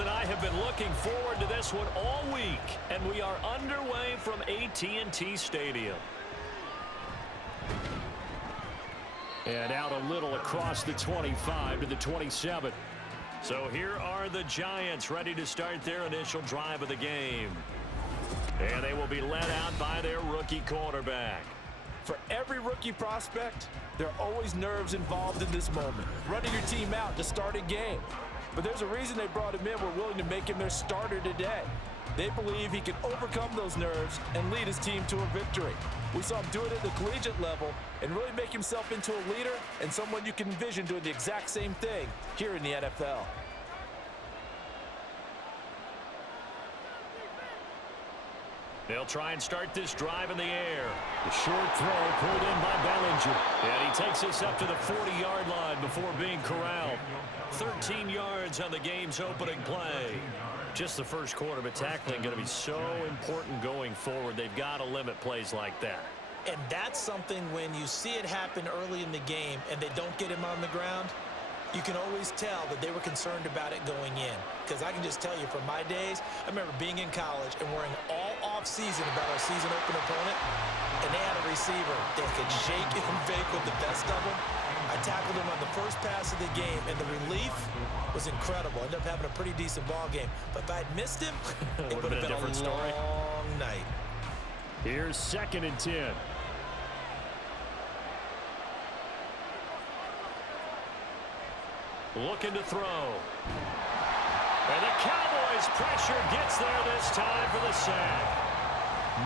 and I have been looking forward to this one all week, and we are underway from AT&T Stadium. And out a little across the 25 to the 27. So here are the Giants ready to start their initial drive of the game. And they will be led out by their rookie quarterback. For every rookie prospect, there are always nerves involved in this moment. Running your team out to start a game. But there's a reason they brought him in. We're willing to make him their starter today. They believe he can overcome those nerves and lead his team to a victory. We saw him do it at the collegiate level and really make himself into a leader and someone you can envision doing the exact same thing here in the NFL. They'll try and start this drive in the air. The short throw pulled in by Bellinger. And he takes this up to the 40-yard line before being corralled. 13 yards on the game's opening play. Just the first quarter, but tackling going to be so important going forward. They've got to limit plays like that. And that's something when you see it happen early in the game and they don't get him on the ground, you can always tell that they were concerned about it going in. Because I can just tell you from my days, I remember being in college and worrying all off-season about our season open opponent, and they had a receiver that could shake and bake with the best of them. I tackled him on the first pass of the game, and the relief was incredible. Ended up having a pretty decent ball game. But if I had missed him, it would have been a different story. Long night. Here's 2nd and 10. Looking to throw. And the Cowboys pressure gets there this time for the sack.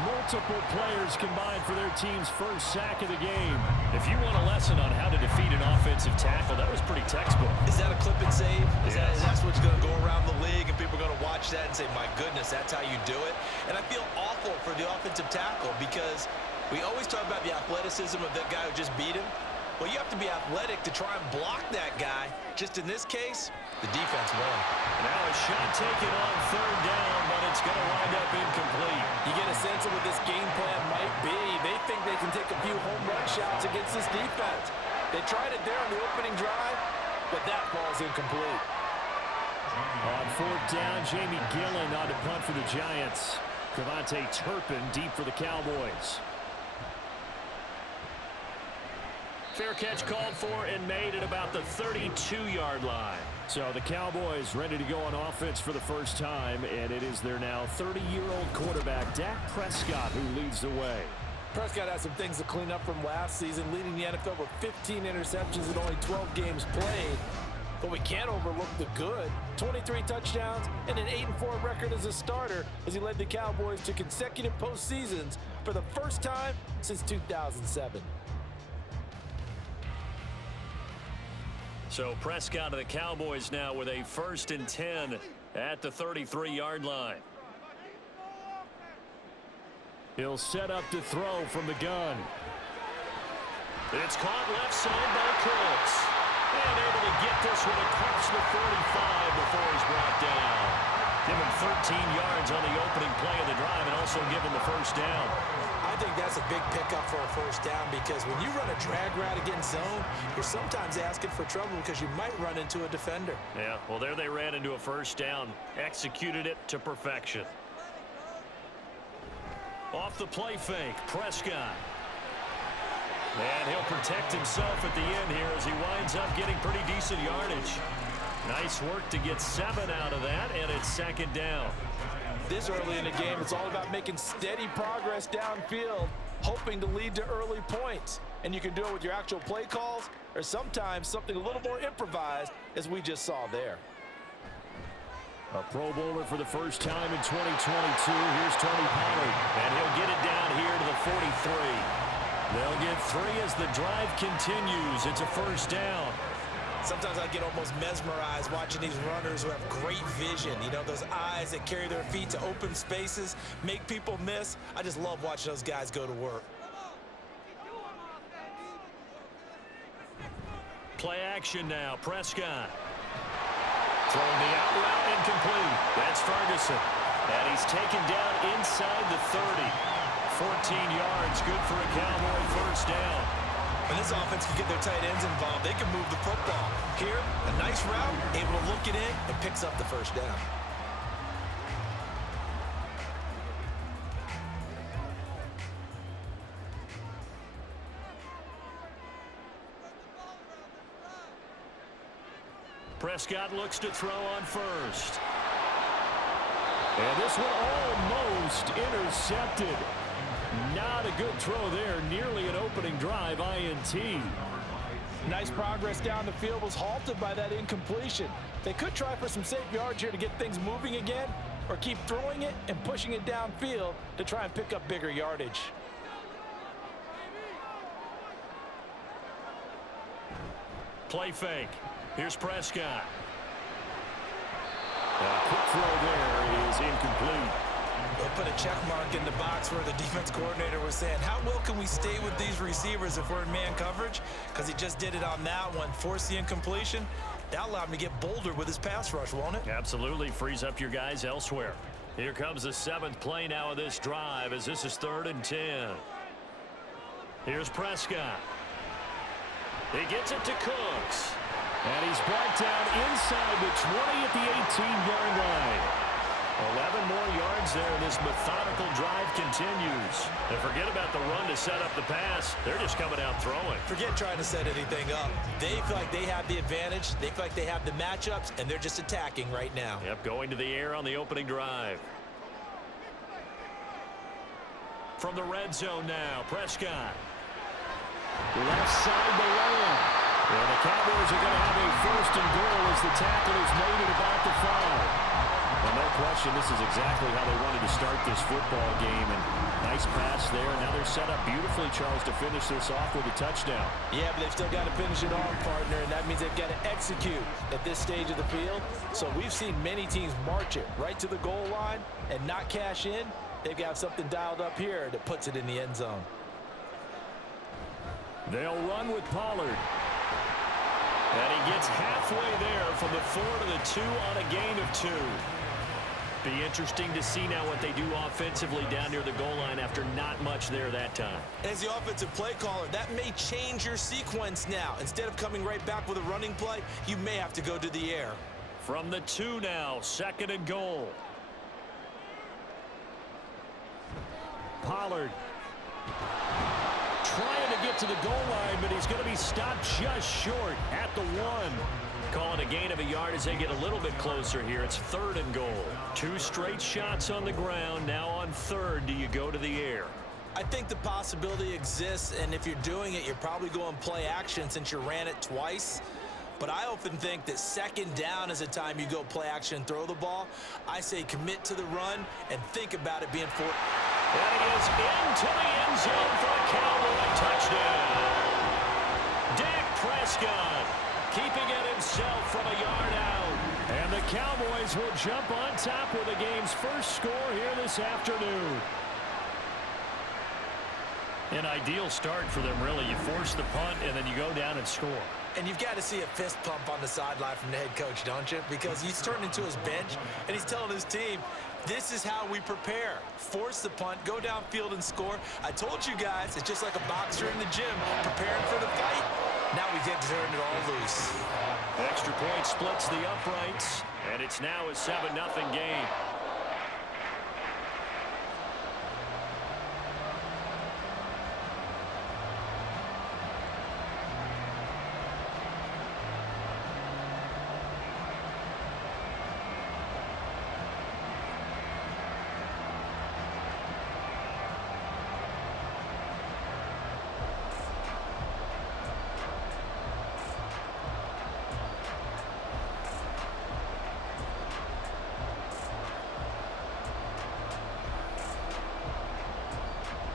Multiple players combined for their team's first sack of the game. If you want a lesson on how to defeat an offensive tackle, that was pretty textbook. Is that a clip and save? Yes. That's what's going to go around the league, and people are going to watch that and say, my goodness, that's how you do it. And I feel awful for the offensive tackle because we always talk about the athleticism of that guy who just beat him. Well, you have to be athletic to try and block that guy. Just in this case, the defense won. Now a shot taken on 3rd down, but it's going to wind up incomplete. You get a sense of what this game plan might be. They think they can take a few home run shots against this defense. They tried it there on the opening drive, but that ball's incomplete. On 4th down, Jamie Gillen on to punt for the Giants. Cavante Turpin deep for the Cowboys. Fair catch called for and made at about the 32-yard line. So the Cowboys ready to go on offense for the first time, and it is their now 30-year-old quarterback, Dak Prescott, who leads the way. Prescott has some things to clean up from last season, leading the NFL with 15 interceptions and only 12 games played. But we can't overlook the good. 23 touchdowns and an 8-4 record as a starter as he led the Cowboys to consecutive postseasons for the first time since 2007. So Prescott of the Cowboys now with a 1st and 10 at the 33-yard line. He'll set up to throw from the gun. It's caught left side by Cooks. And able to get this one across the 45 before he's brought down. Give him 13 yards on the opening play of the drive and also give him the first down. I think that's a big pickup for a first down because when you run a drag route against zone, you're sometimes asking for trouble because you might run into a defender. Yeah, well, there they ran into a first down. Executed it to perfection. Off the play fake, Prescott. And he'll protect himself at the end here as he winds up getting pretty decent yardage. Nice work to get 7 out of that, and it's 2nd down. This early in the game, it's all about making steady progress downfield, hoping to lead to early points. And you can do it with your actual play calls or sometimes something a little more improvised, as we just saw there. A Pro Bowler for the first time in 2022. Here's Tony Pollard, and he'll get it down here to the 43. They'll get 3 as the drive continues. It's a first down. Sometimes I get almost mesmerized watching these runners who have great vision. You know, those eyes that carry their feet to open spaces, make people miss. I just love watching those guys go to work. Play action now, Prescott. Throwing the out route incomplete. That's Ferguson. And he's taken down inside the 30. 14 yards, good for a Cowboy first down. When this offense can get their tight ends involved, they can move the football. Here, a nice route, able to look it in, and picks up the first down. Prescott looks to throw on first. And this one almost intercepted. Not a good throw there. Nearly an opening drive INT. Nice progress down the field was halted by that incompletion. They could try for some safe yards here to get things moving again, or keep throwing it and pushing it downfield to try and pick up bigger yardage. Play fake. Here's Prescott. A quick throw there is incomplete. They'll put a check mark in the box where the defense coordinator was saying, how well can we stay with these receivers if we're in man coverage? Because he just did it on that one, forced the incompletion. That allowed him to get bolder with his pass rush, won't it? Absolutely. Frees up your guys elsewhere. Here comes the 7th play now of this drive as this is 3rd and 10. Here's Prescott. He gets it to Cooks. And he's brought down inside the 20 at the 18-yard line. 11 more yards there. This methodical drive continues. And forget about the run to set up the pass. They're just coming out throwing. Forget trying to set anything up. They feel like they have the advantage. They feel like they have the matchups, and they're just attacking right now. Yep, going to the air on the opening drive. From the red zone now, Prescott. Left side the lane. And the Cowboys are going to have a 1st and goal as the tackle is made at about the 5. And no question, this is exactly how they wanted to start this football game. And nice pass there. Now they're set up beautifully, Charles, to finish this off with a touchdown. Yeah, but they've still got to finish it off, partner, and that means they've got to execute at this stage of the field. So we've seen many teams march it right to the goal line and not cash in. They've got something dialed up here that puts it in the end zone. They'll run with Pollard. And he gets halfway there from the 4 to the 2 on a gain of 2. Be interesting to see now what they do offensively down near the goal line after not much there that time. As the offensive play caller, that may change your sequence now. Instead of coming right back with a running play, you may have to go to the air. From the 2 now, 2nd and goal. Pollard trying to get to the goal line, but he's going to be stopped just short at the 1. Calling a gain of a yard as they get a little bit closer here. It's 3rd and goal. 2 straight shots on the ground. Now on 3rd, do you go to the air? I think the possibility exists, and if you're doing it, you're probably going play action since you ran it twice. But I often think that 2nd down is a time you go play action and throw the ball. I say commit to the run and think about it being for. And he is into the end zone for a Cowboy touchdown. Dak Prescott keeping it himself from a yard out. And the Cowboys will jump on top with the game's first score here this afternoon. An ideal start for them, really. You force the punt, and then you go down and score. And you've got to see a fist pump on the sideline from the head coach, don't you? Because he's turned into his bench, and he's telling his team, this is how we prepare. Force the punt, go downfield and score. I told you guys, it's just like a boxer in the gym preparing for the fight. Now we get to turn it all loose. Extra point splits the uprights, and it's now a 7-0 game.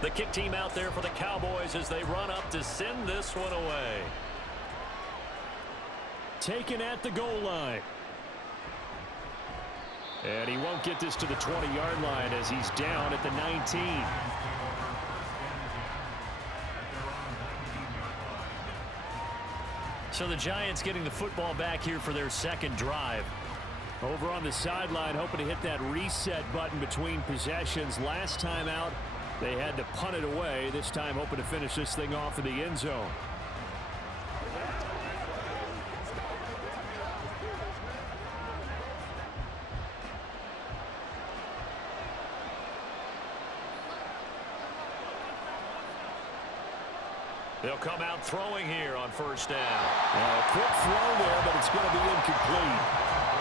The kick team out there for the Cowboys as they run up to send this one away. Taken at the goal line. And he won't get this to the 20-yard line as he's down at the 19. So the Giants getting the football back here for their 2nd drive. Over on the sideline, hoping to hit that reset button between possessions. Last time out, they had to punt it away. This time hoping to finish this thing off in the end zone. They'll come out throwing here on first down. A quick throw there, but it's going to be incomplete.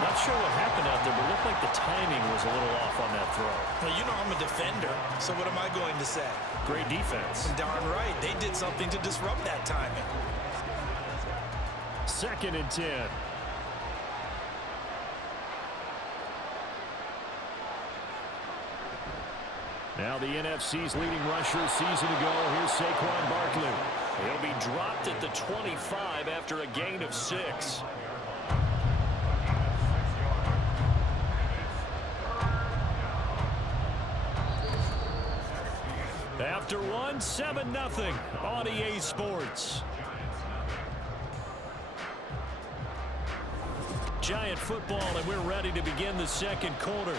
Not sure what happened out there, but it looked like the timing was a little off on that throw. Well, you know I'm a defender, so what am I going to say? Great defense. Darn right. They did something to disrupt that timing. 2nd and 10. Now the NFC's leading rusher a season ago. Here's Saquon Barkley. He'll be dropped at the 25 after a gain of 6. After 1, 7-0 on EA Sports. Giant football, and we're ready to begin the second quarter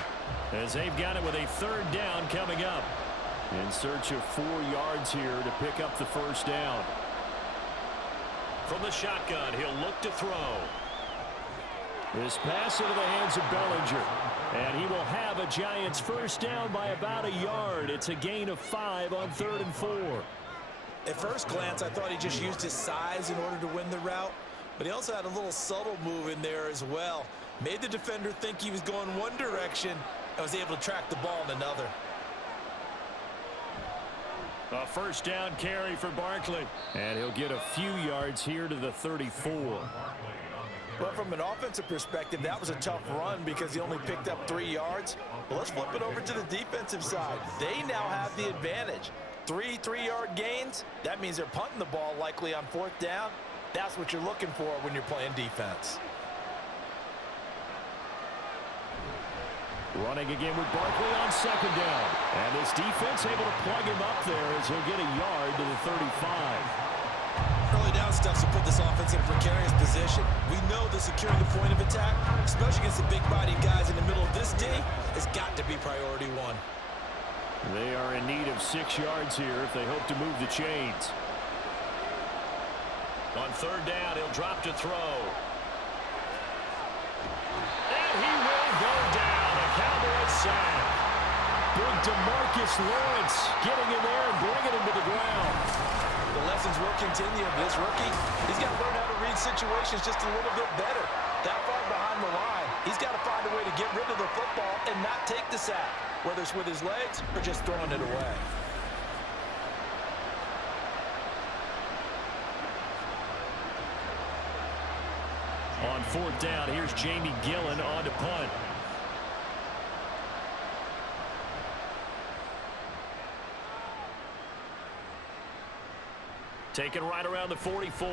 as they've got it with a 3rd down coming up. In search of 4 yards here to pick up the first down. From the shotgun, he'll look to throw. This pass into the hands of Bellinger. And he will have a Giants first down by about a yard. It's a gain of 5 on 3rd and 4. At first glance, I thought he just used his size in order to win the route. But he also had a little subtle move in there as well. Made the defender think he was going one direction and was able to track the ball in another. A first down carry for Barkley. And he'll get a few yards here to the 34. Well, from an offensive perspective, that was a tough run because he only picked up 3 yards. But let's flip it over to the defensive side. They now have the advantage. 3 3-yard gains. That means they're punting the ball likely on 4th down. That's what you're looking for when you're playing defense. Running again with Barkley on 2nd down. And this defense able to plug him up there as he'll get a yard to the 35. Early down stuff to put this offense in a precarious position. We know that securing the point of attack, especially against the big-bodied guys in the middle of this D, has got to be priority 1. They are in need of 6 yards here if they hope to move the chains. On 3rd down, he'll drop to throw. And he will go down. A Cowboys sack. Big DeMarcus Lawrence getting in there and bringing him to the ground. The lessons will continue. This rookie, he's got to learn how to read situations just a little bit better. That far behind the line, he's got to find a way to get rid of the football and not take the sack, whether it's with his legs or just throwing it away. On 4th down, here's Jamie Gillen on to punt. Taken right around the 44.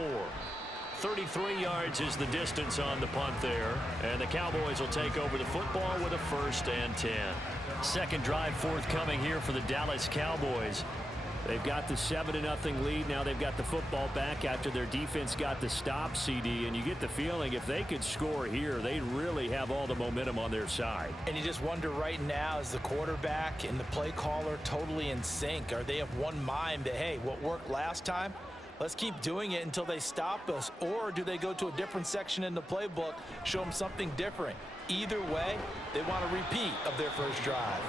33 yards is the distance on the punt there. And the Cowboys will take over the football with a 1st and 10. Second drive forthcoming here for the Dallas Cowboys. They've got the 7-0 lead. Now they've got the football back after their defense got the stop, CD. And you get the feeling if they could score here, they'd really have all the momentum on their side. And you just wonder right now, is the quarterback and the play caller totally in sync? Are they of one mind that, hey, what worked last time, let's keep doing it until they stop us? Or do they go to a different section in the playbook, show them something different? Either way, they want a repeat of their first drive.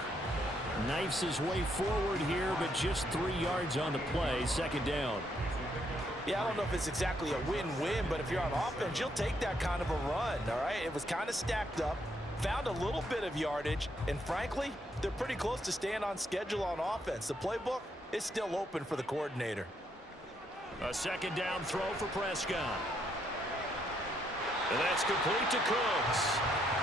Knifes his way forward here, but just 3 yards on the play. 2nd down. Yeah, I don't know if it's exactly a win-win, but if you're on offense, you'll take that kind of a run, all right? It was kind of stacked up, found a little bit of yardage, and frankly, they're pretty close to staying on schedule on offense. The playbook is still open for the coordinator. A 2nd down throw for Prescott. And that's complete to Cooks.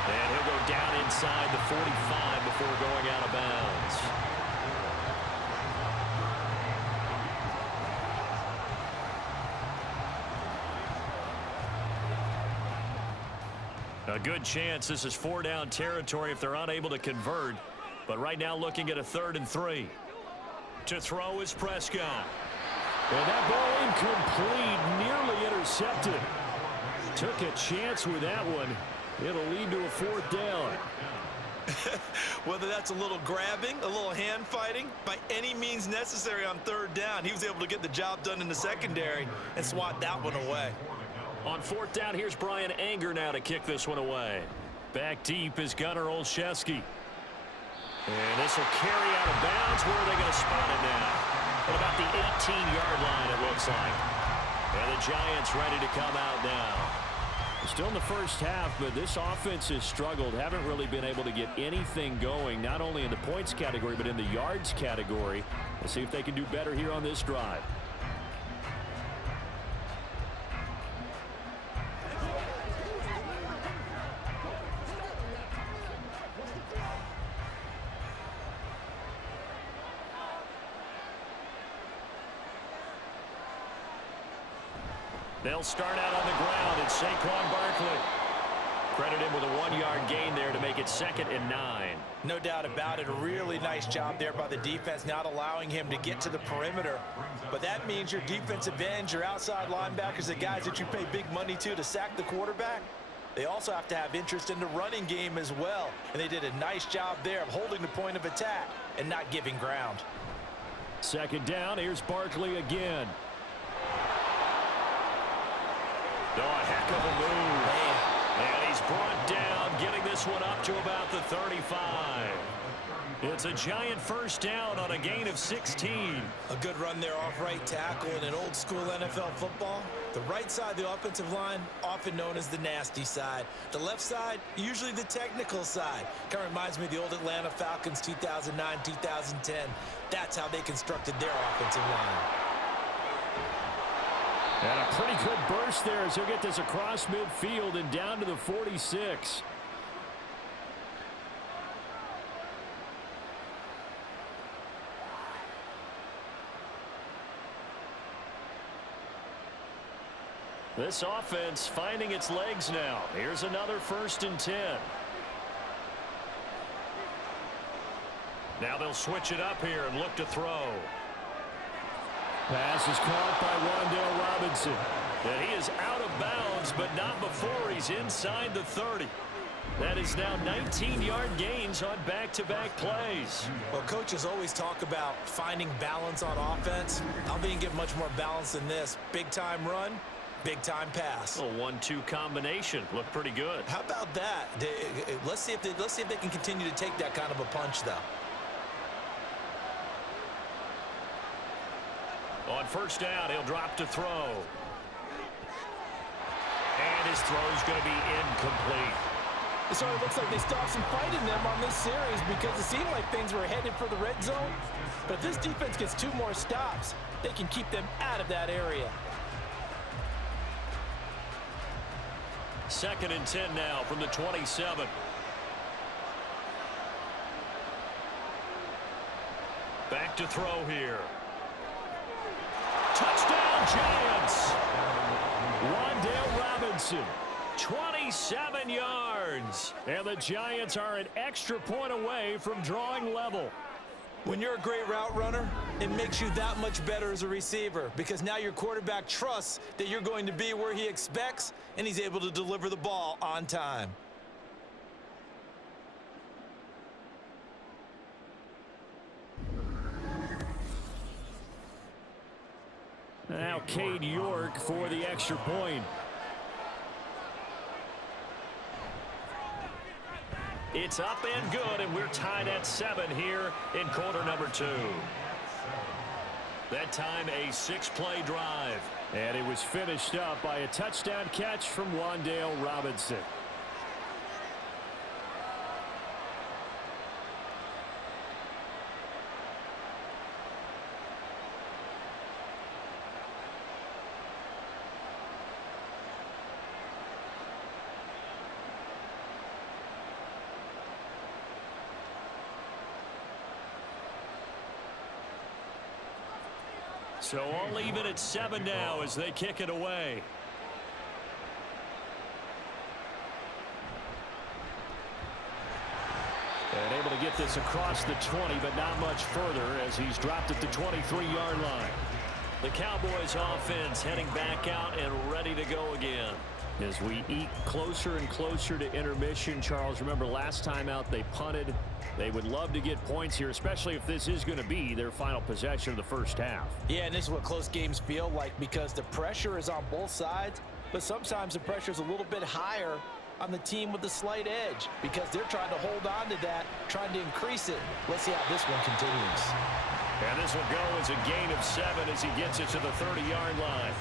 And he'll go down inside the 45 before going out of bounds. A good chance this is 4-down territory if they're unable to convert. But right now looking at a 3rd and 3. To throw is Prescott. And that ball incomplete, nearly intercepted. Took a chance with that one. It'll lead to a 4th down. Whether that's a little grabbing, a little hand fighting, by any means necessary on 3rd down, he was able to get the job done in the secondary and swat that one away. On 4th down, here's Brian Anger now to kick this one away. Back deep is Gunnar Olszewski. And this will carry out of bounds. Where are they going to spot it now? At about the 18-yard line, it looks like. And the Giants ready to come out now. Still in the first half, but this offense has struggled. Haven't really been able to get anything going, not only in the points category, but in the yards category. We'll see if they can do better here on this drive. They'll start out on the ground. It's Saquon Barkley. Credit him with a 1-yard gain there to make it 2nd and 9. No doubt about it. A really nice job there by the defense, not allowing him to get to the perimeter. But that means your defensive ends, your outside linebackers, the guys that you pay big money to sack the quarterback, they also have to have interest in the running game as well. And they did a nice job there of holding the point of attack and not giving ground. 2nd down. Here's Barkley again. Oh, a heck of a move. And he's brought down, getting this one up to about the 35. It's a Giant first down on a gain of 16. A good run there off right tackle in an old school NFL football. The right side of the offensive line, often known as the nasty side. The left side, usually the technical side. Kind of reminds me of the old Atlanta Falcons 2009, 2010. That's how they constructed their offensive line. And a pretty good burst there as he'll get this across midfield and down to the 46. This offense finding its legs now. Here's another 1st and 10. Now they'll switch it up here and look to throw. Pass is caught by Wan'Dale Robinson. And he is out of bounds, but not before he's inside the 30. That is now 19-yard gains on back-to-back plays. Well, coaches always talk about finding balance on offense. I don't think you can get much more balance than this. Big-time run, big-time pass. A 1-2 combination. Looked pretty good. How about that? Let's see if they can continue to take that kind of a punch, though. On 1st down, he'll drop to throw. And his throw's going to be incomplete. So it looks like they stopped some fight in them on this series because it seemed like things were headed for the red zone. But if this defense gets 2 more stops, they can keep them out of that area. 2nd and 10 now from the 27. Back to throw here. Touchdown, Giants! Wan'Dale Robinson, 27 yards. And the Giants are an extra point away from drawing level. When you're a great route runner, it makes you that much better as a receiver because now your quarterback trusts that you're going to be where he expects, and he's able to deliver the ball on time. Now Cade York for the extra point. It's up and good, and we're tied at 7 here in quarter number 2. That time a 6-play drive. And it was finished up by a touchdown catch from Wan'Dale Robinson. So all even at 7 now as they kick it away. And able to get this across the 20, but not much further as he's dropped at the 23-yard line. The Cowboys offense heading back out and ready to go again. As we eke closer and closer to intermission, Charles, remember last time out they punted. They would love to get points here, especially if this is going to be their final possession of the first half. Yeah, and this is what close games feel like because the pressure is on both sides, but sometimes the pressure is a little bit higher on the team with the slight edge because they're trying to hold on to that, trying to increase it. Let's see how this one continues. And this will go as a gain of 7 as he gets it to the 30-yard line.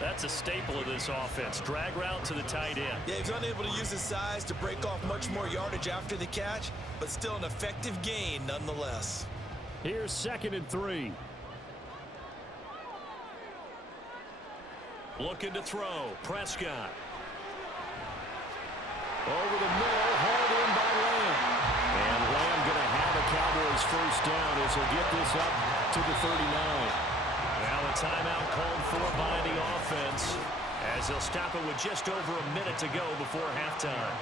That's a staple of this offense. Drag route to the tight end. Yeah, he's unable to use his size to break off much more yardage after the catch, but still an effective gain nonetheless. Here's 2nd and 3. Looking to throw. Prescott. Over the middle, hauled in by Lamb. And Lamb going to have a Cowboys first down as he'll get this up to the 39. Now a timeout called for by the offense as they'll stop it with just over a minute to go before halftime.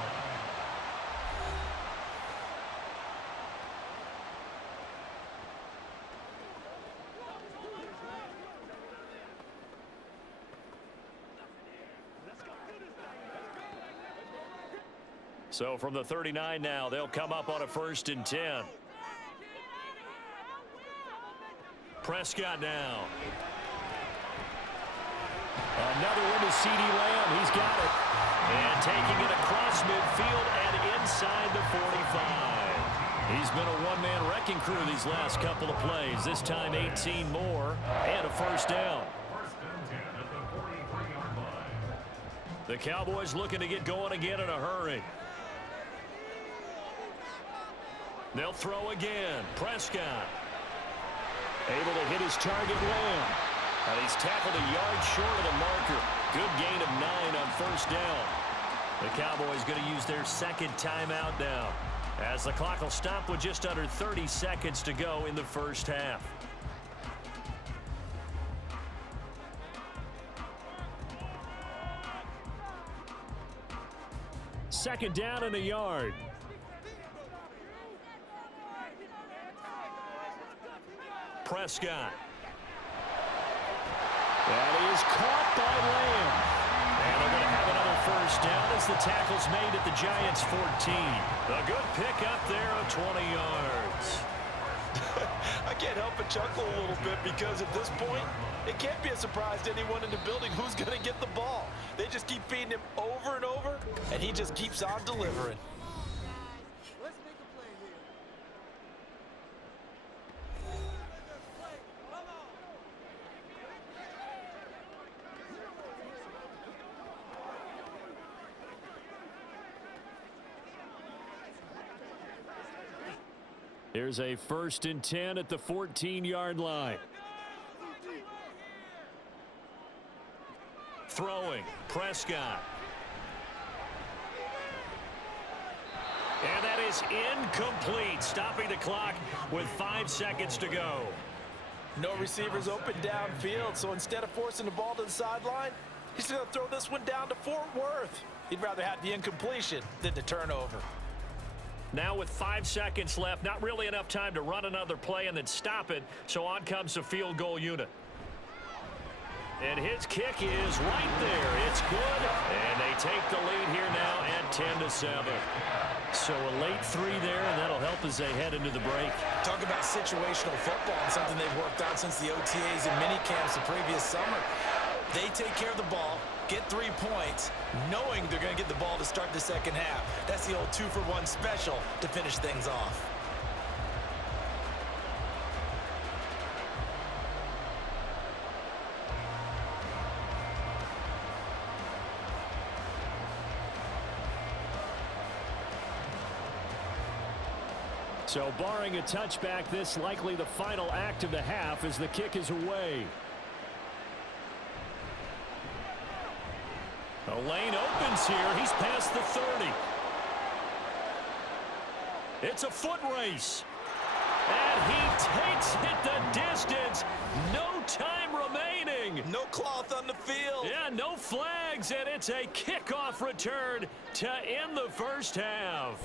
So from the 39 now, they'll come up on a 1st and 10. Prescott now. Another one to CeeDee Lamb. He's got it. And taking it across midfield and inside the 45. He's been a one-man wrecking crew these last couple of plays. This time 18 more and a first down. The Cowboys looking to get going again in a hurry. They'll throw again. Prescott. Able to hit his target, Lamb. And he's tackled a yard short of the marker. Good gain of 9 on first down. The Cowboys going to use their 2nd timeout now, as the clock will stop with just under 30 seconds to go in the first half. Second down and a yard. Prescott. That is caught by Lamb. And they're going to have another first down as the tackle's made at the Giants' 14. A good pickup there of 20 yards. I can't help but chuckle a little bit because at this point, it can't be a surprise to anyone in the building who's going to get the ball. They just keep feeding him over and over, and he just keeps on delivering. Here's a 1st and 10 at the 14-yard line. Throwing. Prescott. And that is incomplete, stopping the clock with 5 seconds to go. No receivers open downfield, so instead of forcing the ball to the sideline, he's going to throw this one down to Fort Worth. He'd rather have the incompletion than the turnover. Now with 5 seconds left, not really enough time to run another play and then stop it, so on comes the field goal unit. And his kick is right there. It's good, and they take the lead here now at 10-7. So a late 3 there, and that'll help as they head into the break. Talk about situational football and something they've worked on since the OTAs and mini camps the previous summer. They take care of the ball, get 3 points, knowing they're going to get the ball to start the second half. That's the old 2-for-1 special to finish things off. So barring a touchback, this likely the final act of the half as the kick is away. A lane opens here. He's past the 30. It's a foot race. And he takes it the distance. No time remaining. No cloth on the field. Yeah, no flags, and it's a kickoff return to end the first half.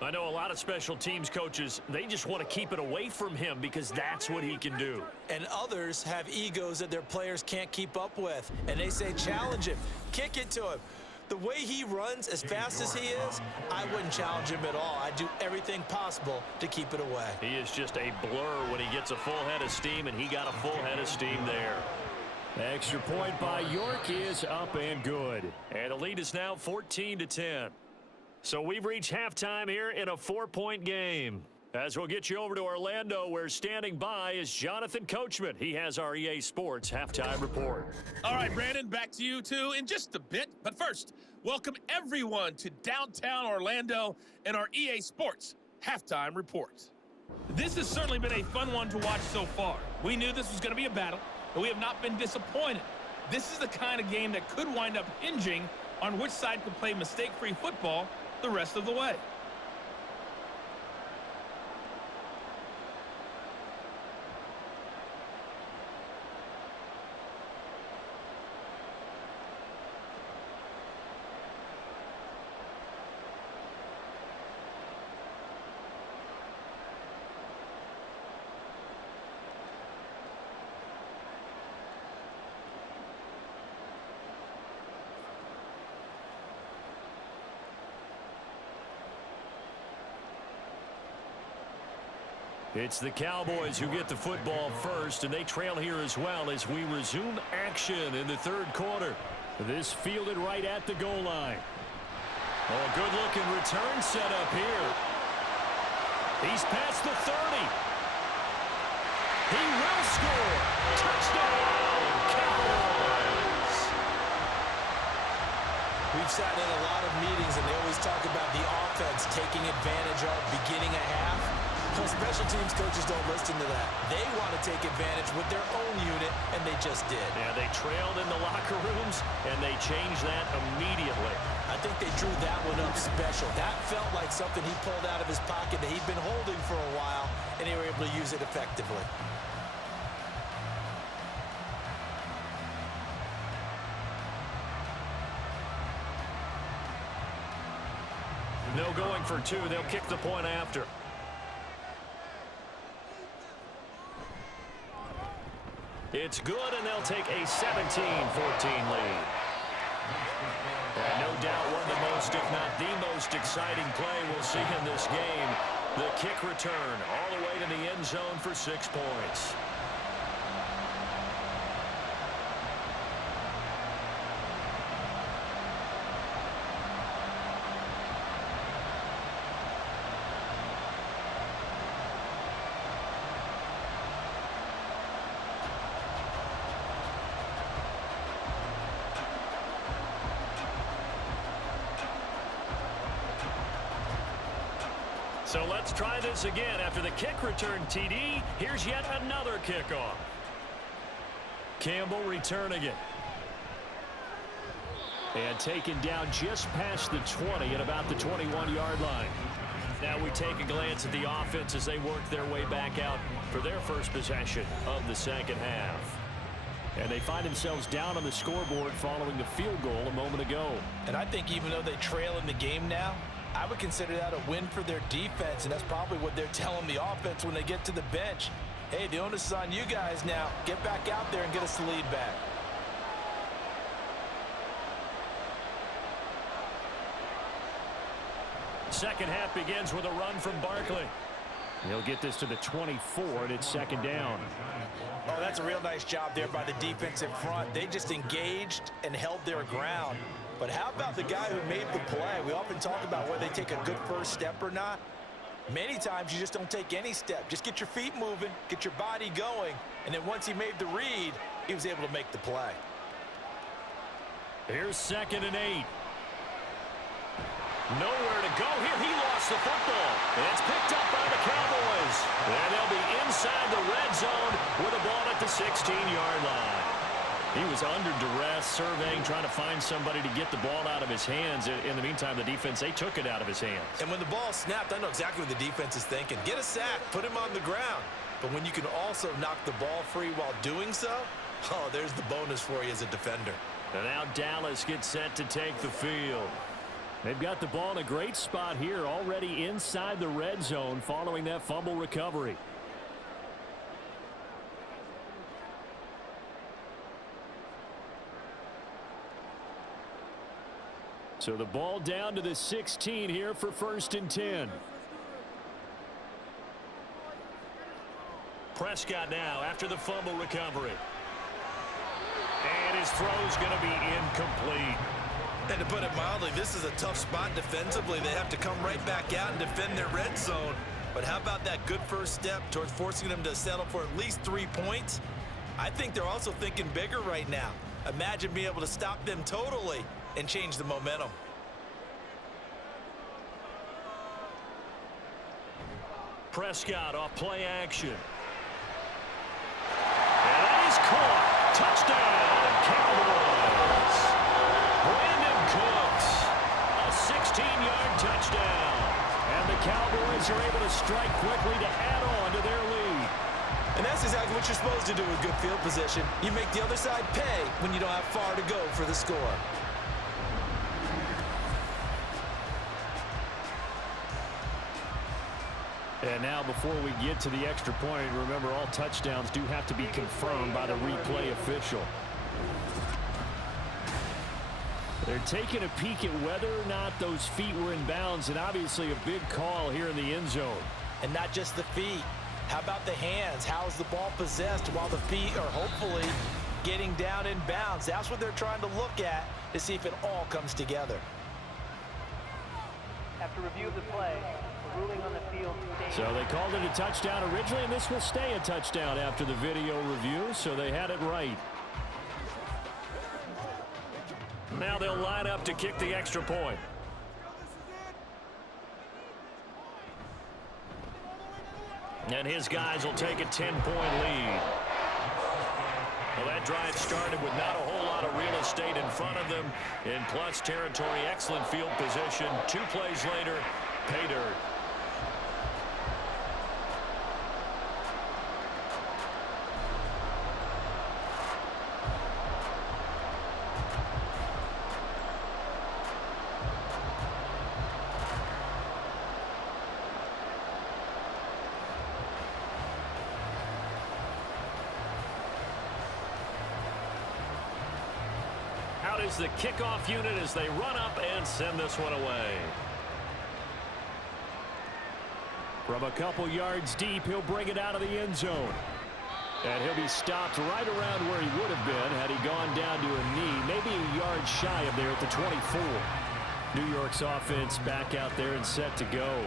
I know a lot of special teams coaches, they just want to keep it away from him because that's what he can do. And others have egos that their players can't keep up with. And they say, challenge him, kick it to him. The way he runs as fast as he is, I wouldn't challenge him at all. I'd do everything possible to keep it away. He is just a blur when he gets a full head of steam, and he got a full head of steam there. Extra point by York is up and good. And the lead is now 14-10. So we've reached halftime here in a 4-point game. As we'll get you over to Orlando, where standing by is Jonathan Coachman. He has our EA Sports halftime report. All right, Brandon, back to you two in just a bit. But first, welcome everyone to downtown Orlando and our EA Sports halftime report. This has certainly been a fun one to watch so far. We knew this was going to be a battle, but we have not been disappointed. This is the kind of game that could wind up hinging on which side could play mistake-free football the rest of the way. It's the Cowboys who get the football first, and they trail here as well as we resume action in the third quarter. This fielded right at the goal line. Oh, good-looking return set up here. He's past the 30. He will score. Touchdown, Cowboys. We've sat in a lot of meetings, and they always talk about the offense taking advantage of beginning a half. Well, special teams coaches don't listen to that. They want to take advantage with their own unit, and they just did. Yeah, they trailed in the locker rooms, and they changed that immediately. I think they drew that one up special. That felt like something he pulled out of his pocket that he'd been holding for a while, and they were able to use it effectively. No going for two. They'll kick the point after. It's good, and they'll take a 17-14 lead. And no doubt one of the most, if not the most exciting play we'll see in this game. The kick return all the way to the end zone for 6 points. So let's try this again. After the kick return TD, here's yet another kickoff. Campbell returning it. And taken down just past the 20 at about the 21-yard line. Now we take a glance at the offense as they work their way back out for their first possession of the second half. And they find themselves down on the scoreboard following the field goal a moment ago. And I think even though they trail in the game now, I would consider that a win for their defense, and that's probably what they're telling the offense when they get to the bench. Hey, the onus is on you guys now. Get back out there and get us the lead back. Second half begins with a run from Barkley. He'll get this to the 24, and it's second down. Oh, that's a real nice job there by the defensive front. They just engaged and held their ground. But how about the guy who made the play? We often talk about whether they take a good first step or not. Many times you just don't take any step. Just get your feet moving, get your body going, and then once he made the read, he was able to make the play. Here's 2nd and 8. Nowhere to go here. He lost the football. And it's picked up by the Cowboys. And they'll be inside the red zone with a ball at the 16-yard line. He was under duress, surveying, trying to find somebody to get the ball out of his hands. In the meantime, the defense, they took it out of his hands. And when the ball snapped, I know exactly what the defense is thinking. Get a sack, put him on the ground. But when you can also knock the ball free while doing so, oh, there's the bonus for you as a defender. And now Dallas gets set to take the field. They've got the ball in a great spot here, already inside the red zone following that fumble recovery. So the ball down to the 16 here for 1st and 10. Prescott now after the fumble recovery. And his throw's going to be incomplete. And to put it mildly, this is a tough spot defensively. They have to come right back out and defend their red zone. But how about that good first step towards forcing them to settle for at least 3 points? I think they're also thinking bigger right now. Imagine being able to stop them totally and change the momentum. Prescott off play action. And that is caught. Touchdown, Cowboys. Brandon Cooks, a 16-yard touchdown. And the Cowboys are able to strike quickly to add on to their lead. And that's exactly what you're supposed to do with good field position. You make the other side pay when you don't have far to go for the score. And now before we get to the extra point, remember all touchdowns do have to be confirmed by the replay official. They're taking a peek at whether or not those feet were in bounds, and obviously a big call here in the end zone. And not just the feet. How about the hands? How is the ball possessed while the feet are hopefully getting down in bounds? That's what they're trying to look at to see if it all comes together. After review of the play, ruling on the field. So they called it a touchdown originally, and this will stay a touchdown after the video review, so they had it right. Now they'll line up to kick the extra point. And his guys will take a 10-point lead. Well, that drive started with not a whole lot of real estate in front of them. In plus territory, excellent field position. 2 plays later, pay dirt. Out is the kickoff unit as they run up and send this one away. From a couple yards deep, he'll bring it out of the end zone. And he'll be stopped right around where he would have been had he gone down to a knee, maybe a yard shy of there at the 24. New York's offense back out there and set to go.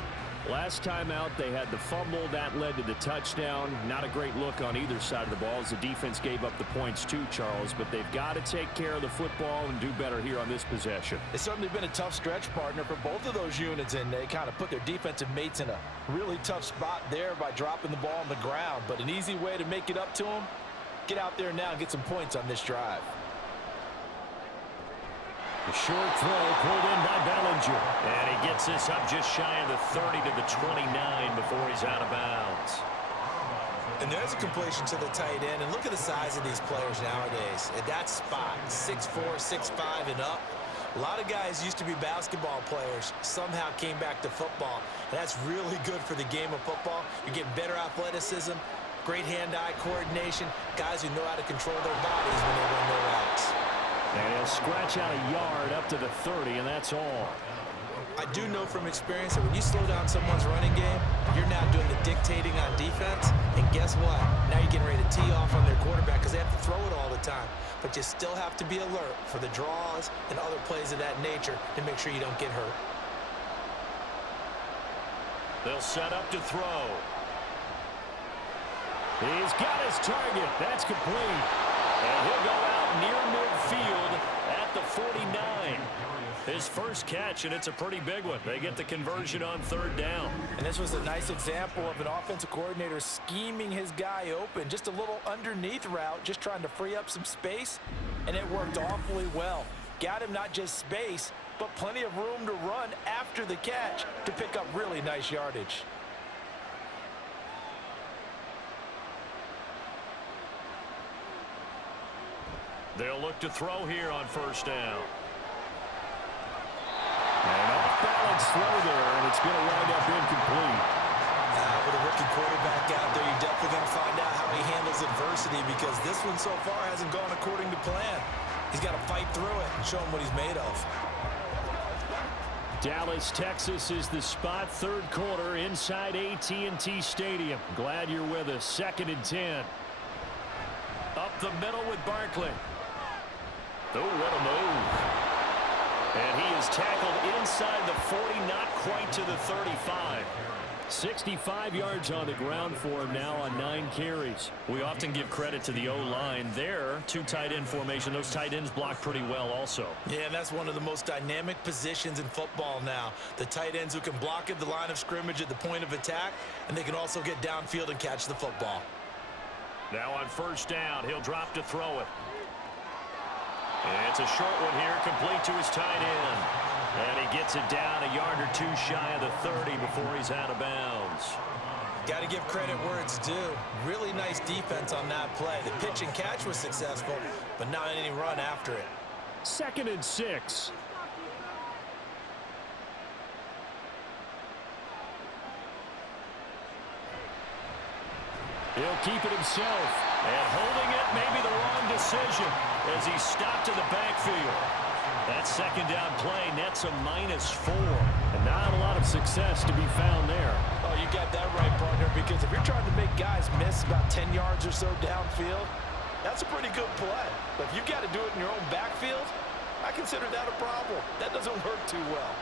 Last time out, they had the fumble. That led to the touchdown. Not a great look on either side of the ball as the defense gave up the points too, Charles. But they've got to take care of the football and do better here on this possession. It's certainly been a tough stretch, partner, for both of those units, and they kind of put their defensive mates in a really tough spot there by dropping the ball on the ground. But an easy way to make it up to them, get out there now and get some points on this drive. The short throw pulled in by Bellinger. And he gets this up just shy of the 30 to the 29 before he's out of bounds. And there's a completion to the tight end. And look at the size of these players nowadays. At that spot, 6'4", 6'5", and up. A lot of guys used to be basketball players, somehow came back to football. And that's really good for the game of football. You're getting better athleticism, great hand-eye coordination, guys who know how to control their bodies when they run their routes. And he'll scratch out a yard up to the 30, and that's all. I do know from experience that when you slow down someone's running game, you're now doing the dictating on defense. And guess what? Now you're getting ready to tee off on their quarterback because they have to throw it all the time. But you still have to be alert for the draws and other plays of that nature to make sure you don't get hurt. They'll set up to throw. He's got his target. That's complete. And he'll go out near midfield at the 49. His first catch, and it's a pretty big one. They get the conversion on 3rd down. And this was a nice example of an offensive coordinator scheming his guy open. Just a little underneath route, just trying to free up some space, and it worked awfully well. Got him not just space, but plenty of room to run after the catch to pick up really nice yardage. They'll look to throw here on 1st down. And off-balance throw there, and it's going to wind up incomplete. With a rookie quarterback out there, you're definitely going to find out how he handles adversity because this one so far hasn't gone according to plan. He's got to fight through it and show him what he's made of. Dallas, Texas is the spot, 3rd quarter inside AT&T Stadium. Glad you're with us. 2nd and 10. Up the middle with Barkley. Oh, what a move. And he is tackled inside the 40, not quite to the 35. 65 yards on the ground for him now on 9 carries. We often give credit to the O-line there. 2 tight end formation. Those tight ends block pretty well also. Yeah, and that's one of the most dynamic positions in football now. The tight ends who can block at the line of scrimmage at the point of attack, and they can also get downfield and catch the football. Now on first down, he'll drop to throw it. And it's a short one here, complete to his tight end. And he gets it down a yard or 2 shy of the 30 before he's out of bounds. Got to give credit where it's due. Really nice defense on that play. The pitch and catch was successful, but not any run after it. 2nd and 6. He'll keep it himself. And holding it may be the wrong decision as he stopped in the backfield. That 2nd down play nets a -4. And not a lot of success to be found there. Oh, you got that right, partner, because if you're trying to make guys miss about 10 yards or so downfield, that's a pretty good play. But if you got to do it in your own backfield, I consider that a problem. That doesn't work too well.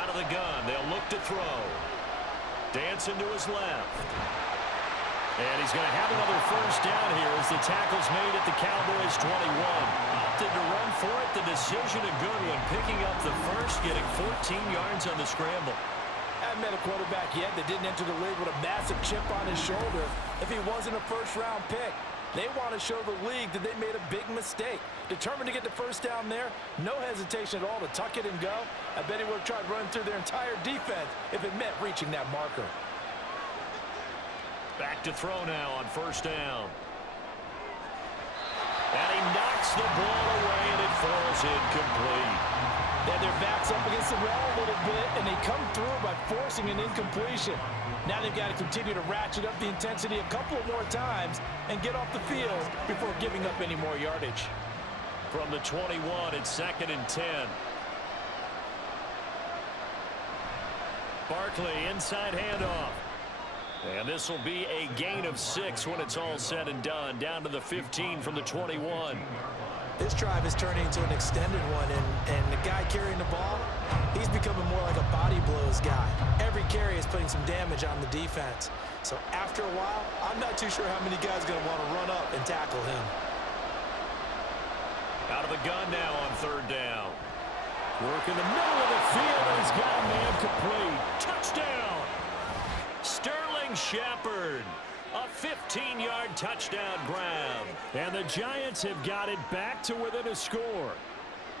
Out of the gun, they'll look to throw. Dancing to his left. And he's going to have another first down here as the tackle's made at the Cowboys 21. Opted to run for it. The decision a good one. Picking up the first, getting 14 yards on the scramble. I haven't met a quarterback yet that didn't enter the league with a massive chip on his shoulder if he wasn't a first-round pick. They want to show the league that they made a big mistake. Determined to get the first down there, no hesitation at all to tuck it and go. I bet he would have tried running through their entire defense if it meant reaching that marker. Back to throw now on first down. And he knocks the ball away, and it falls incomplete. They had their backs up against the wall a little bit, and they come through by forcing an incompletion. Now they've got to continue to ratchet up the intensity a couple more times and get off the field before giving up any more yardage. From the 21, it's 2nd and 10. Barkley, inside handoff. And this will be a gain of 6 when it's all said and done. Down to the 15 from the 21. This drive is turning into an extended one, and the guy carrying the ball, he's becoming more like a body blows guy. Every carry is putting some damage on the defense. So after a while, I'm not too sure how many guys are going to want to run up and tackle him. Out of the gun now on 3rd down. Work in the middle of the field, and he's got a man complete. Touchdown! Sterling Shepard. A 15-yard touchdown grab. And the Giants have got it back to within a score.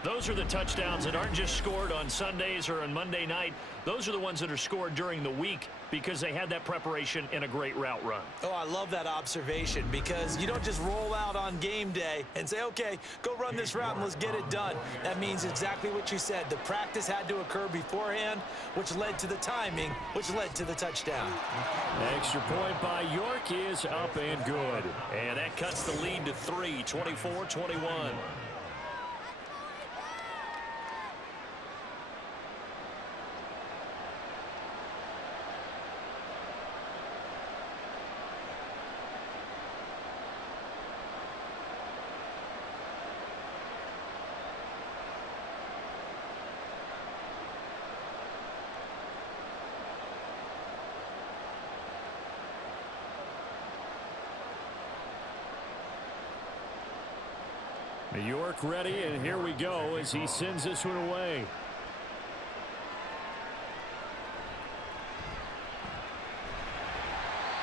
Those are the touchdowns that aren't just scored on Sundays or on Monday night. Those are the ones that are scored during the week because they had that preparation in a great route run. Oh, I love that observation because you don't just roll out on game day and say, okay, go run this route and let's get it done. That means exactly what you said. The practice had to occur beforehand, which led to the timing, which led to the touchdown. Extra point by York is up and good. And that cuts the lead to 3, 24-21. York ready, and here we go as he sends this one away.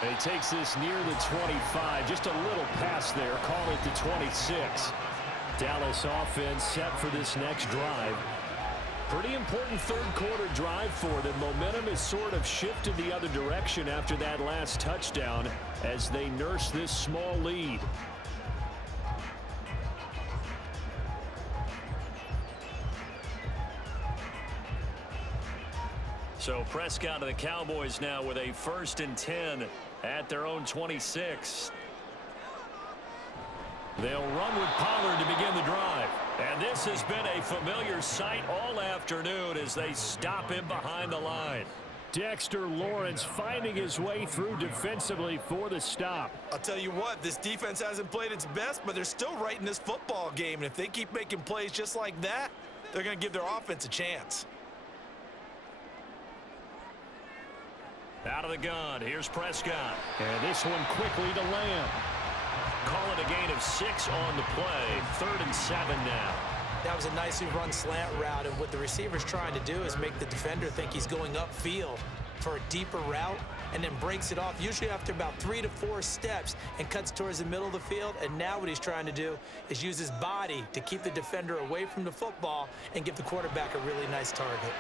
And he takes this near the 25, just a little pass there, call it the 26. Dallas offense set for this next drive. Pretty important 3rd quarter drive for them. Momentum has sort of shifted the other direction after that last touchdown as they nurse this small lead. So Prescott of the Cowboys now with a 1st and 10 at their own 26. They'll run with Pollard to begin the drive. And this has been a familiar sight all afternoon as they stop him behind the line. Dexter Lawrence finding his way through defensively for the stop. I'll tell you what, this defense hasn't played its best, but they're still right in this football game. And if they keep making plays just like that, they're going to give their offense a chance. Out of the gun, here's Prescott. And this one quickly to Lamb. Call it a gain of 6 on the play. 3rd and 7 now. That was a nicely run slant route, and what the receiver's trying to do is make the defender think he's going upfield for a deeper route and then breaks it off, usually after about 3 to 4 steps, and cuts towards the middle of the field. And now what he's trying to do is use his body to keep the defender away from the football and give the quarterback a really nice target.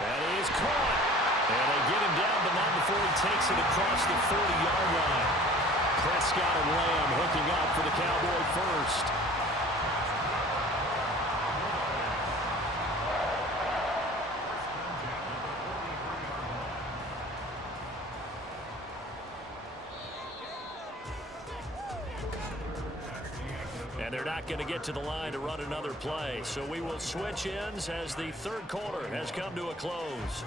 That is caught. And they get him down, but not before he takes it across the 40-yard line. Prescott and Lamb hooking up for the Cowboy first. And they're not going to get to the line to run another play. So we will switch ends as the 3rd quarter has come to a close.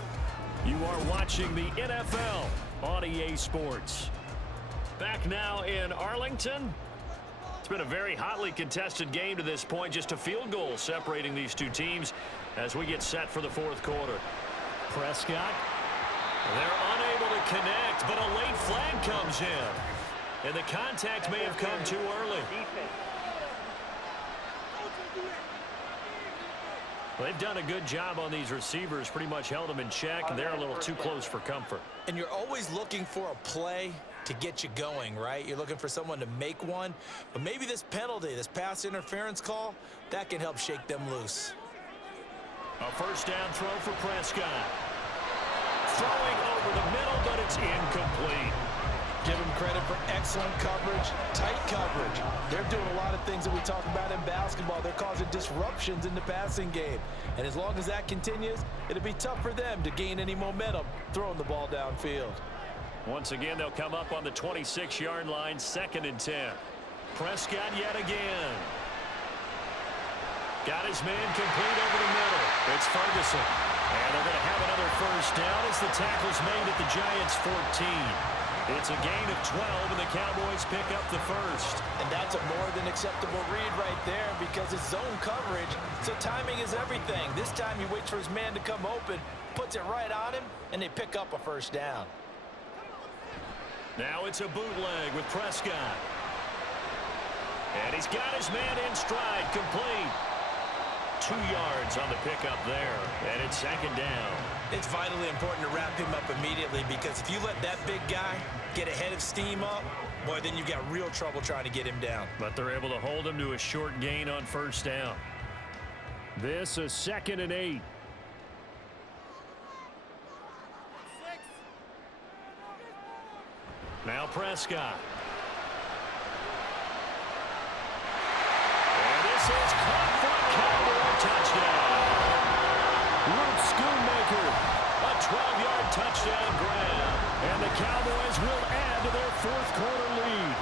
You are watching the NFL on EA Sports. Back now in Arlington. It's been a very hotly contested game to this point. Just a field goal separating these two teams as we get set for the 4th quarter. Prescott. They're unable to connect, but a late flag comes in. And the contact may have come too early. They've done a good job on these receivers, pretty much held them in check, and they're a little too close for comfort. And you're always looking for a play to get you going, right? You're looking for someone to make one. But maybe this penalty, this pass interference call, that can help shake them loose. A 1st down throw for Prescott. Throwing over the middle, but it's incomplete. Give them credit for excellent coverage, tight coverage. They're doing a lot of things that we talk about in basketball. They're causing disruptions in the passing game. And as long as that continues, it'll be tough for them to gain any momentum throwing the ball downfield. Once again, they'll come up on the 26-yard line, 2nd and 10. Prescott yet again. Got his man complete over the middle. It's Ferguson. And they're going to have another 1st down as the tackle's made at the Giants' 14. It's a gain of 12, and the Cowboys pick up the 1st. And that's a more than acceptable read right there because it's zone coverage, so timing is everything. This time he waits for his man to come open, puts it right on him, and they pick up a 1st down. Now it's a bootleg with Prescott. And he's got his man in stride, complete. 2 yards on the pickup there, and it's 2nd down. It's vitally important to wrap him up immediately because if you let that big guy get ahead of steam up, boy, then you've got real trouble trying to get him down. But they're able to hold him to a short gain on 1st down. This is 2nd and 8. Now Prescott. And this is caught for a Cowboy touchdown. Luke Schoonmaker, a 12-yard touchdown grab. And the Cowboys will add to their 4th quarter lead.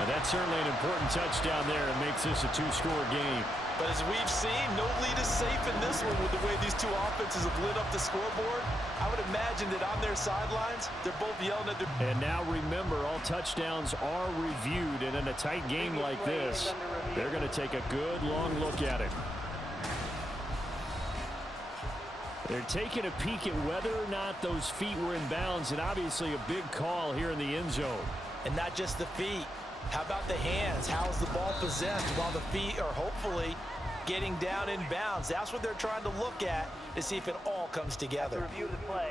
And that's certainly an important touchdown there. It makes this a 2-score game. But as we've seen, no lead is safe in this one with the way these two offenses have lit up the scoreboard. I would imagine that on their sidelines, they're both yelling at their... And now remember, all touchdowns are reviewed, and in a tight game like this, they're going to take a good long look at it. They're taking a peek at whether or not those feet were in bounds, and obviously a big call here in the end zone. And not just the feet. How about the hands? How's the ball possessed while the feet are hopefully getting down in bounds? That's what they're trying to look at to see if it all comes together. Review the play.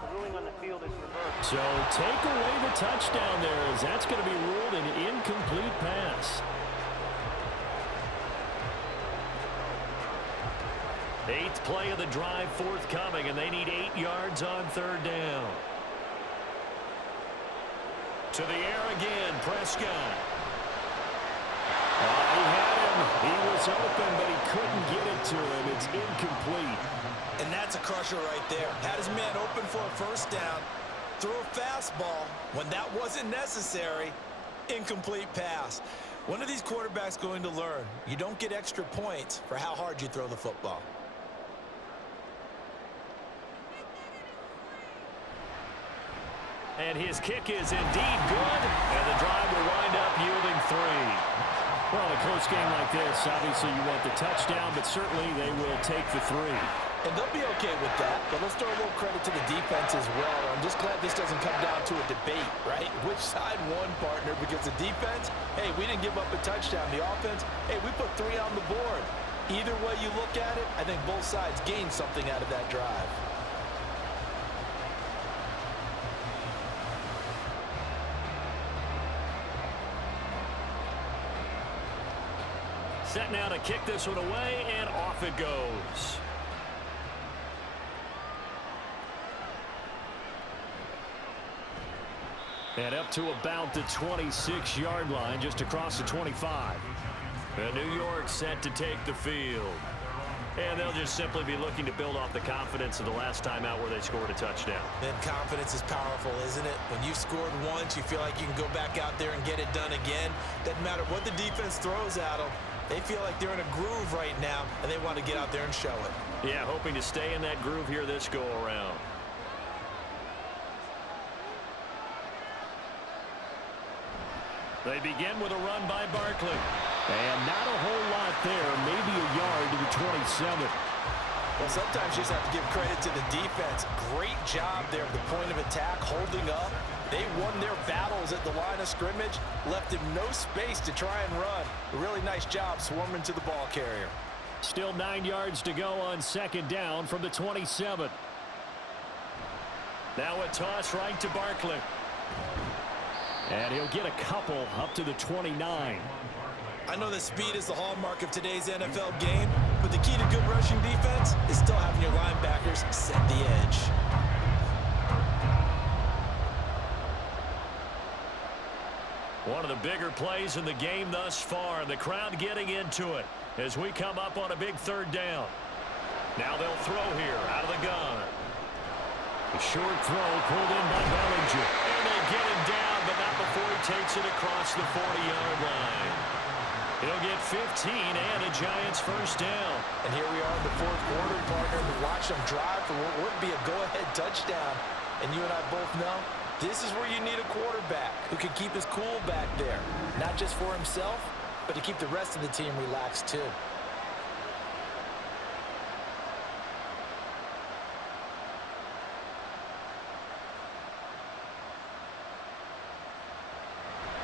The ruling on the field is reversed. So take away the touchdown there, as that's going to be ruled an incomplete pass. 8th play of the drive forthcoming, and they need 8 yards on 3rd down. To the air again, Prescott. He had him. He was open, but he couldn't get it to him. It's incomplete. And that's a crusher right there. Had his man open for a 1st down. Threw a fastball when that wasn't necessary. Incomplete pass. When are these quarterbacks going to learn? You don't get extra points for how hard you throw the football. And his kick is indeed good, and the drive will wind up yielding 3. Well, in a close game like this, obviously you want the touchdown, but certainly they will take the 3. And they'll be okay with that, but let's throw a little credit to the defense as well. I'm just glad this doesn't come down to a debate, right? Which side won, partner? Because the defense, hey, we didn't give up a touchdown. The offense, hey, we put 3 on the board. Either way you look at it, I think both sides gained something out of that drive. Set now to kick this one away, and off it goes. And up to about the 26-yard line, just across the 25. And New York set to take the field. And they'll just simply be looking to build off the confidence of the last time out where they scored a touchdown. And confidence is powerful, isn't it? When you've scored once, you feel like you can go back out there and get it done again. Doesn't matter what the defense throws at them. They feel like they're in a groove right now, and they want to get out there and show it. Yeah, hoping to stay in that groove here this go-around. They begin with a run by Barkley. And not a whole lot there, maybe a yard to the 27. Well, sometimes you just have to give credit to the defense. Great job there at the point of attack, holding up. They won their battles at the line of scrimmage, left him no space to try and run. A really nice job swarming to the ball carrier. Still 9 yards to go on second down from the 27. Now a toss right to Barkley. And he'll get a couple up to the 29. I know that speed is the hallmark of today's NFL game, but the key to good rushing defense is still having your linebackers set the edge. One of the bigger plays in the game thus far, and the crowd getting into it as we come up on a big third down. Now they'll throw here out of the gun. A short throw pulled in by Bellinger. And they get him down, but not before he takes it across the 40-yard line. He'll get 15 and a Giants first down. And here we are in the fourth quarter, partner. We watch them drive for what would be a go-ahead touchdown. And you and I both know this is where you need a quarterback who can keep his cool back there. Not just for himself, but to keep the rest of the team relaxed too.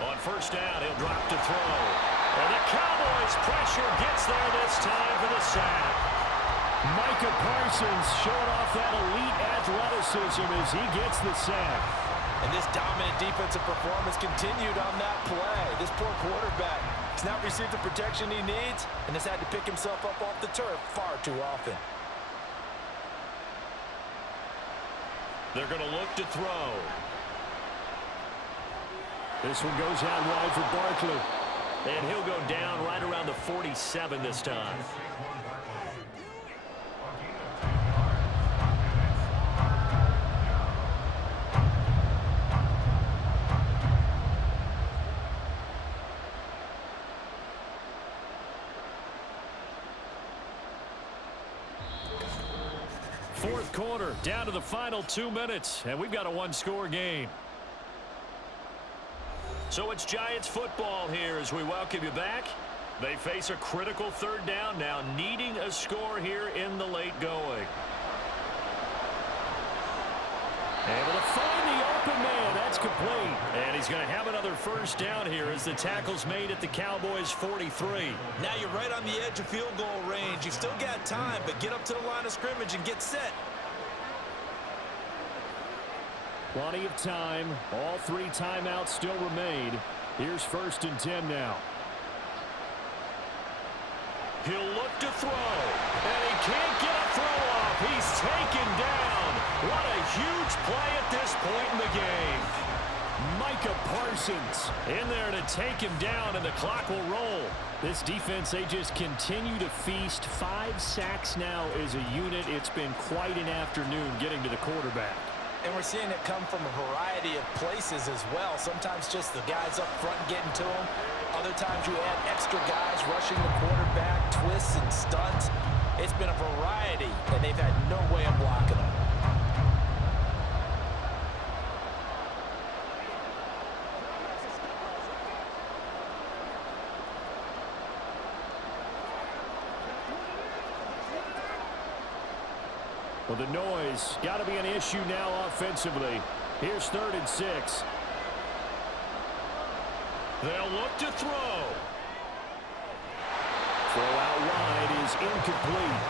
On first down, he'll drop to throw. And the Cowboys pressure gets there this time for the sack. Micah Parsons showing off that elite athleticism as he gets the sack. And this dominant defensive performance continued on that play. This poor quarterback has not received the protection he needs and has had to pick himself up off the turf far too often. They're going to look to throw. This one goes out wide for Barkley. And he'll go down right around the 47 this time. Fourth quarter, down to the final 2 minutes, and we've got a one-score game. So it's Giants football here as we welcome you back. They face a critical third down now, needing a score here in the late going. Able to find the open man. That's complete. And he's going to have another first down here as the tackle's made at the Cowboys' 43. Now you're right on the edge of field goal range. You've still got time, but get up to the line of scrimmage and get set. Plenty of time. All 3 timeouts still remain. Here's 1st and 10 now. He'll look to throw. And he can't get a throw off. He's taken down. What a huge play at this point in the game. Micah Parsons in there to take him down, and the clock will roll. This defense, they just continue to feast. 5 sacks now as a unit. It's been quite an afternoon getting to the quarterback. And we're seeing it come from a variety of places as well. Sometimes just the guys up front getting to him. Other times you add extra guys rushing the quarterback, twists and stunts. It's been a variety, and they've had no way of blocking them. Well, the noise got to be an issue now offensively. Here's 3rd and 6. They'll look to throw. Throw out wide is incomplete.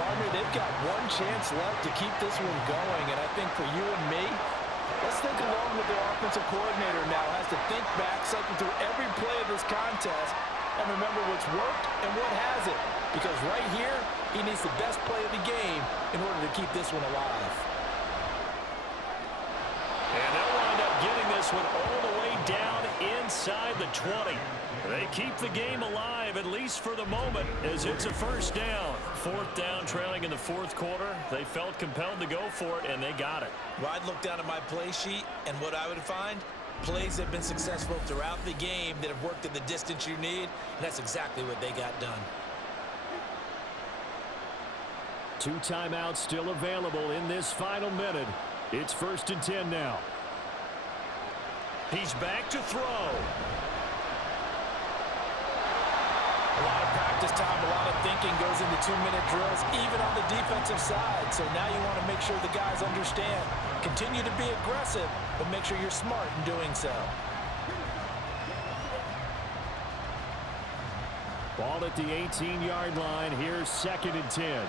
Partner, they've got one chance left to keep this one going, and I think for you and me, let's think along with their offensive coordinator now. Has to think back, cycle through every play of this contest, and remember what's worked and what hasn't. Because right here, he needs the best play of the game in order to keep this one alive. And they'll wind up getting this one all the way down inside the 20. They keep the game alive, at least for the moment, as it's a first down. 4th down, trailing in the 4th quarter. They felt compelled to go for it, and they got it. Well, I'd look down at my play sheet, and what I would find, plays have been successful throughout the game that have worked at the distance you need, and that's exactly what they got done. 2 timeouts still available in this final minute. It's 1st and 10 now. He's back to throw. A lot of practice time, a lot of thinking goes into 2-minute drills, even on the defensive side. So now you want to make sure the guys understand. Continue to be aggressive, but make sure you're smart in doing so. Ball at the 18-yard line. Here's 2nd and 10.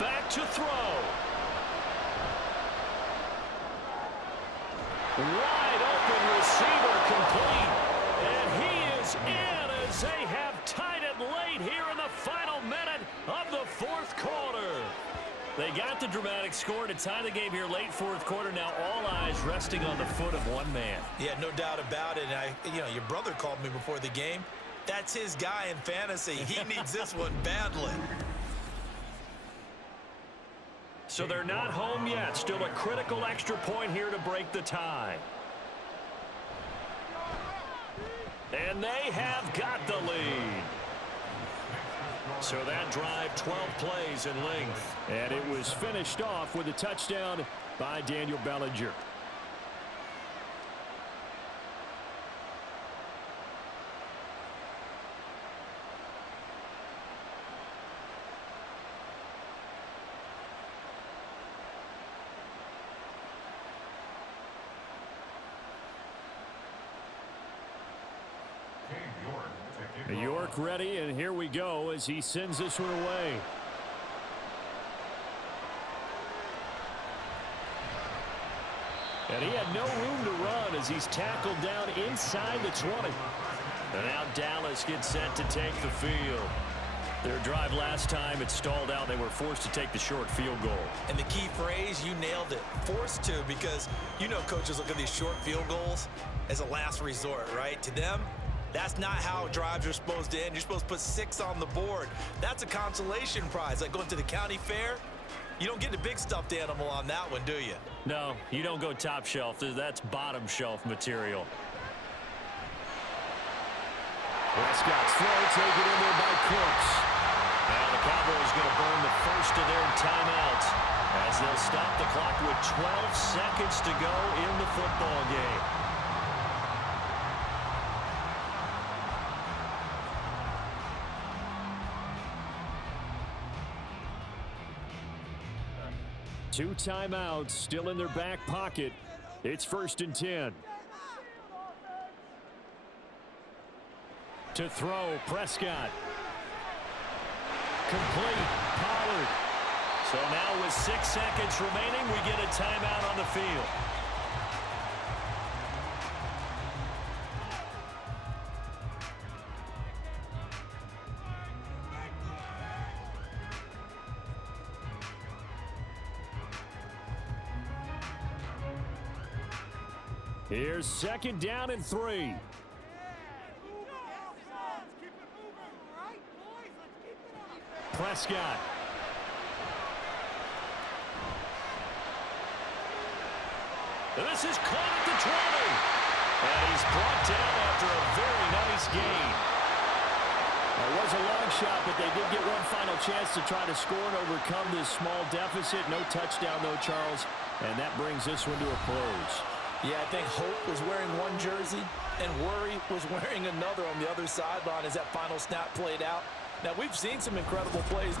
Back to throw. Wide open receiver complete. And he is in as they have tied it late here in the final minute of the 4th quarter. They got the dramatic score to tie the game here late 4th quarter. Now all eyes resting on the foot of one man. Yeah, no doubt about it. And your brother called me before the game. That's his guy in fantasy. He needs this one badly. So they're not home yet. Still a critical extra point here to break the tie. And they have got the lead. So that drive, 12 plays in length. And it was finished off with a touchdown by Daniel Bellinger. York ready, and here we go as he sends this one away. And he had no room to run as he's tackled down inside the 20. And now Dallas gets set to take the field. Their drive last time, it stalled out. They were forced to take the short field goal. And the key phrase, you nailed it. Forced to, because coaches look at these short field goals as a last resort, right? To them, that's not how drives are supposed to end. You're supposed to put 6 on the board. That's a consolation prize. Like going to the county fair, you don't get the big stuffed animal on that one, do you? No, you don't go top shelf. That's bottom shelf material. Prescott's throw taken in there by Cooks. Now the Cowboys going to burn the first of their timeouts as they'll stop the clock with 12 seconds to go in the football game. Two timeouts still in their back pocket. It's 1st and 10. To throw, Prescott. Complete, Pollard. So now with 6 seconds remaining, we get a timeout on the field. Here's 2nd down and 3. Prescott. And this is caught at the 20. And he's brought down after a very nice gain. It was a long shot, but they did get one final chance to try to score and overcome this small deficit. No touchdown, though, Charles. And that brings this one to a close. Yeah, I think Hope was wearing one jersey and Worry was wearing another on the other sideline as that final snap played out. Now, we've seen some incredible plays